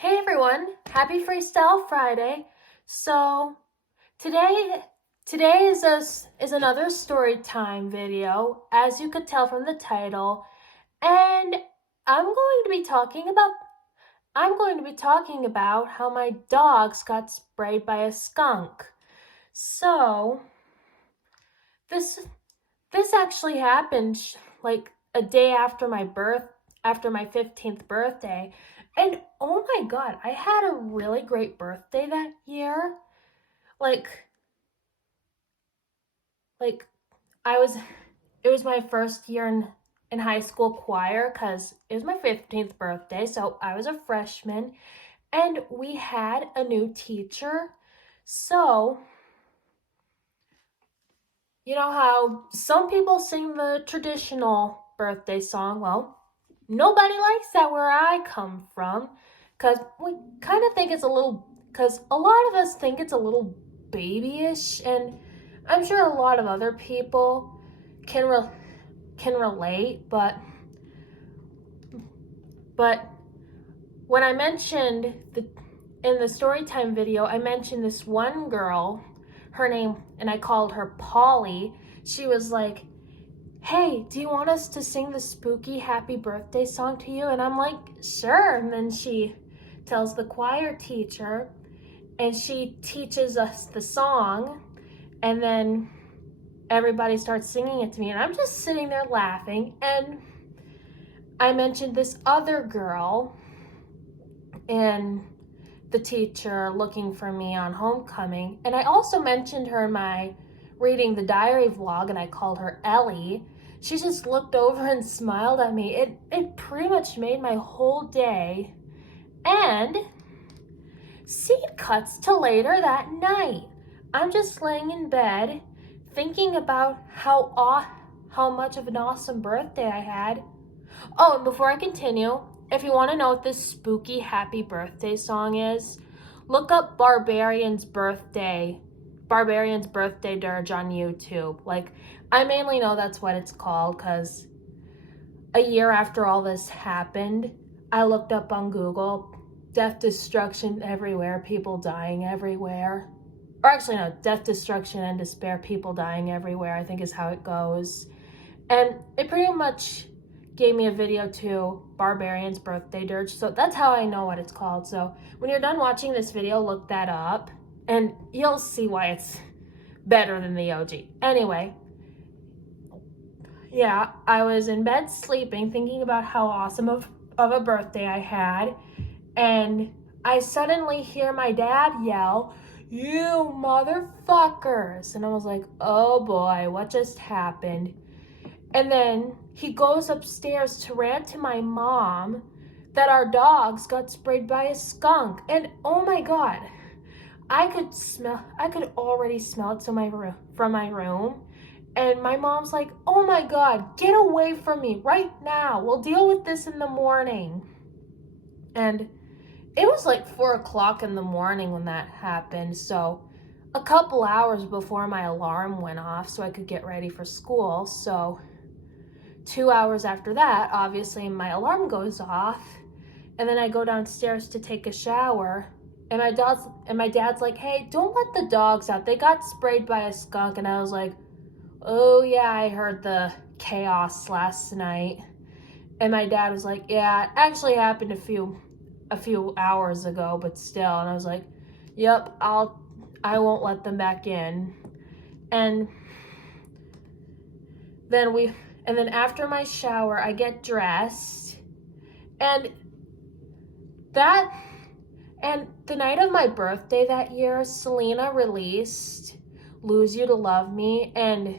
Hey everyone, happy Freestyle Friday. So today today is another story time video, as you could tell from the title, and I'm going to be talking about how my dogs got sprayed by a skunk. So this this actually happened like a day after my 15th birthday. And oh my god, I had a really great birthday that year. Like like I was it was my first year in high school choir cuz it was my 15th birthday, so I was a freshman and we had a new teacher. So, you know how some people sing the traditional birthday song? Well, nobody likes that where I come from because we kind of think it's a little, because a lot of us think it's a little babyish, and I'm sure a lot of other people can can relate, but when I mentioned in the Storytime video, I mentioned this one girl, her name, and I called her Polly. She was like, hey, do you want us to sing the spooky happy birthday song to you? And I'm like, sure. And then she tells the choir teacher, and she teaches us the song, and then everybody starts singing it to me, and I'm just sitting there laughing. And I mentioned this other girl and the teacher looking for me on homecoming, and I also mentioned her in my reading the diary vlog, and I called her Ellie. She just looked over and smiled at me. It pretty much made my whole day. And scene cuts to later that night. I'm just laying in bed thinking about how much of an awesome birthday I had. Oh, and before I continue, if you want to know what this spooky happy birthday song is, look up Barbarian's Birthday Dirge on YouTube. Like, I mainly know that's what it's called because a year after all this happened, I looked up on Google, death, destruction everywhere, people dying everywhere. Or actually, no, death, destruction, and despair, people dying everywhere, I think is how it goes. And it pretty much gave me a video to Barbarian's Birthday Dirge. So that's how I know what it's called. So when you're done watching this video, look that up and you'll see why it's better than the OG. Anyway, yeah, I was in bed sleeping, thinking about how awesome of a birthday I had. And I suddenly hear my dad yell, "You motherfuckers!" And I was like, oh boy, what just happened? And then he goes upstairs to rant to my mom that our dogs got sprayed by a skunk. And oh my god, I could already smell it from my room. And my mom's like, oh my god, get away from me right now. We'll deal with this in the morning. And it was like 4 o'clock in the morning when that happened. So a couple hours before my alarm went off so I could get ready for school. So 2 hours after that, obviously my alarm goes off, and then I go downstairs to take a shower, and my dad's like, hey, don't let the dogs out, they got sprayed by a skunk. And I was like, oh yeah, I heard the chaos last night. And my dad was like, yeah, it actually happened a few hours ago, but still. And I was like, yep, I won't let them back in. And then after my shower, I get dressed, and the night of my birthday that year, Selena released Lose You to Love Me, and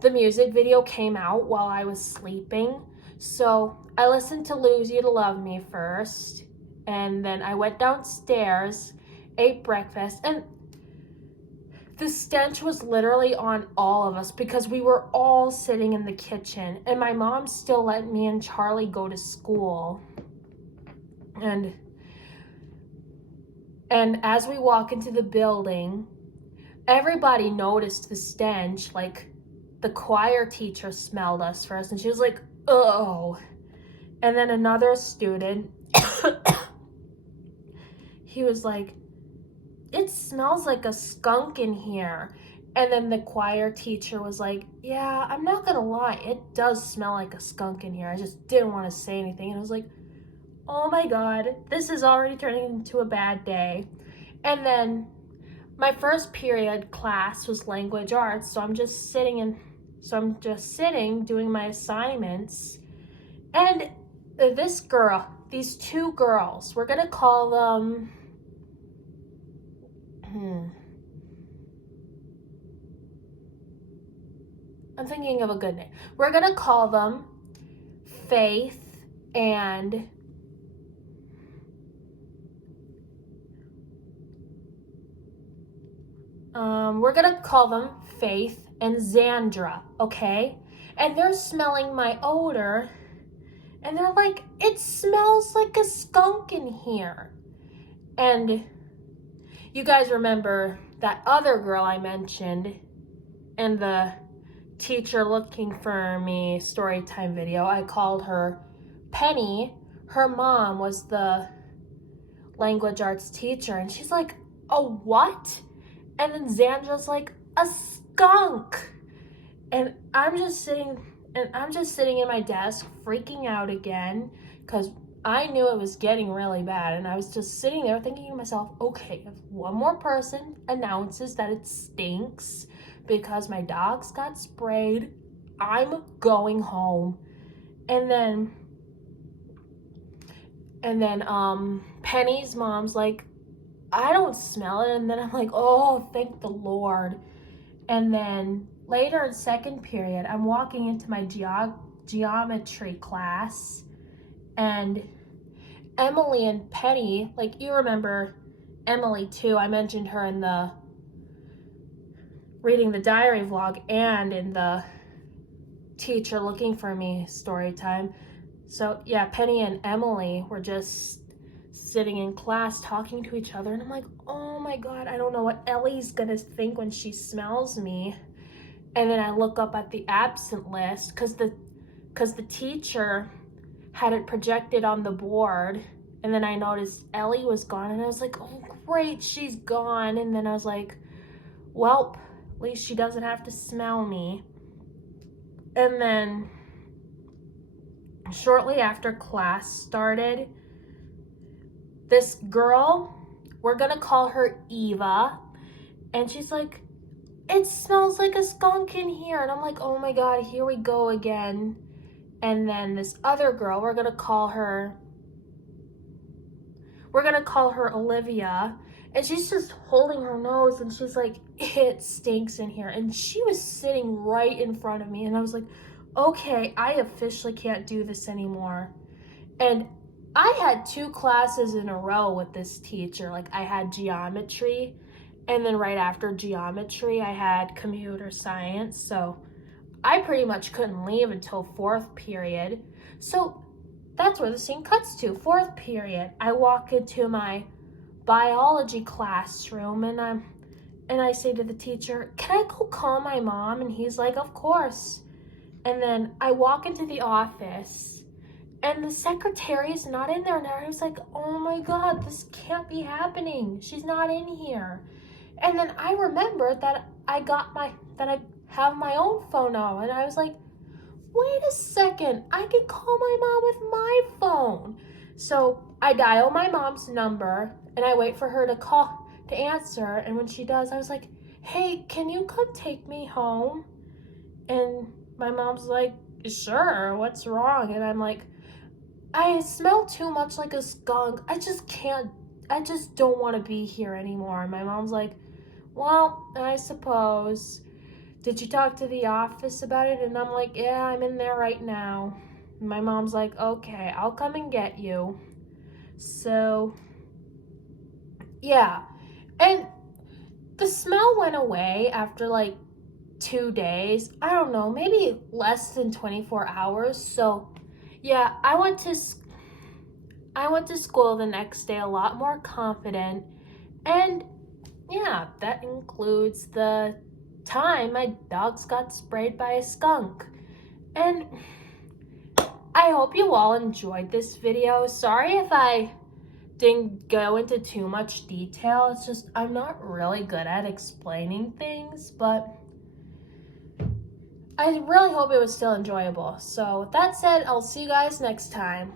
the music video came out while I was sleeping. So I listened to Lose You to Love Me first, and then I went downstairs, ate breakfast, and the stench was literally on all of us because we were all sitting in the kitchen, and my mom still let me and Charlie go to school. And as we walk into the building, everybody noticed the stench. Like, the choir teacher smelled us first, and she was like, oh. And then another student he was like, it smells like a skunk in here. And then the choir teacher was like, yeah, I'm not gonna lie, it does smell like a skunk in here. I just didn't want to say anything. And I was like, oh my God, this is already turning into a bad day. And then my first period class was language arts, so I'm just sitting doing my assignments. And these two girls, we're gonna call them, I'm thinking of a good name. We're gonna call them Faith and Xandra, okay? And they're smelling my odor, and they're like, it smells like a skunk in here. And you guys remember that other girl I mentioned in the teacher looking for me Storytime video? I called her Penny. Her mom was the language arts teacher, and she's like, a what? And then Xandra's like, a skunk. And I'm just sitting in my desk freaking out again, because I knew it was getting really bad. And I was just sitting there thinking to myself, okay, if one more person announces that it stinks because my dogs got sprayed, I'm going home. And then Penny's mom's like, I don't smell it. And then I'm like, oh, thank the Lord. And then later in second period, I'm walking into my geometry class, and Emily and Penny, like, you remember Emily too, I mentioned her in the reading the diary vlog and in the teacher looking for me story time. So yeah, Penny and Emily were just sitting in class talking to each other, and I'm like, oh my God, I don't know what Ellie's gonna think when she smells me. And then I look up at the absent list because the teacher had it projected on the board, and then I noticed Ellie was gone, and I was like, oh great, she's gone. And then I was like, well, at least she doesn't have to smell me. And then shortly after class started, this girl, we're gonna call her Eva, and she's like, it smells like a skunk in here. And I'm like, oh my God, here we go again. And then this other girl, we're gonna call her Olivia, and she's just holding her nose, and she's like, it stinks in here. And she was sitting right in front of me, and I was like, okay, I officially can't do this anymore. And I had 2 classes in a row with this teacher. Like, I had geometry, and then right after geometry, I had computer science. So I pretty much couldn't leave until 4th period. So that's where the scene cuts to. 4th period, I walk into my biology classroom, and I say to the teacher, can I go call my mom? And he's like, of course. And then I walk into the office, and the secretary is not in there. And I was like, oh my God, this can't be happening. She's not in here. And then I remembered that I have my own phone now. And I was like, wait a second, I can call my mom with my phone. So I dial my mom's number, and I wait for her to answer. And when she does, I was like, hey, can you come take me home? And my mom's like, sure, what's wrong? And I'm like, I smell too much like a skunk. I just don't want to be here anymore. And my mom's like, well, I suppose. Did you talk to the office about it? And I'm like, yeah, I'm in there right now. And my mom's like, okay, I'll come and get you. So, yeah. And the smell went away after like 2 days. I don't know, maybe less than 24 hours. So, yeah, I went to school the next day a lot more confident. And yeah, that includes the time my dogs got sprayed by a skunk. And I hope you all enjoyed this video. Sorry if I didn't go into too much detail. It's just I'm not really good at explaining things, but I really hope it was still enjoyable. So with that said, I'll see you guys next time.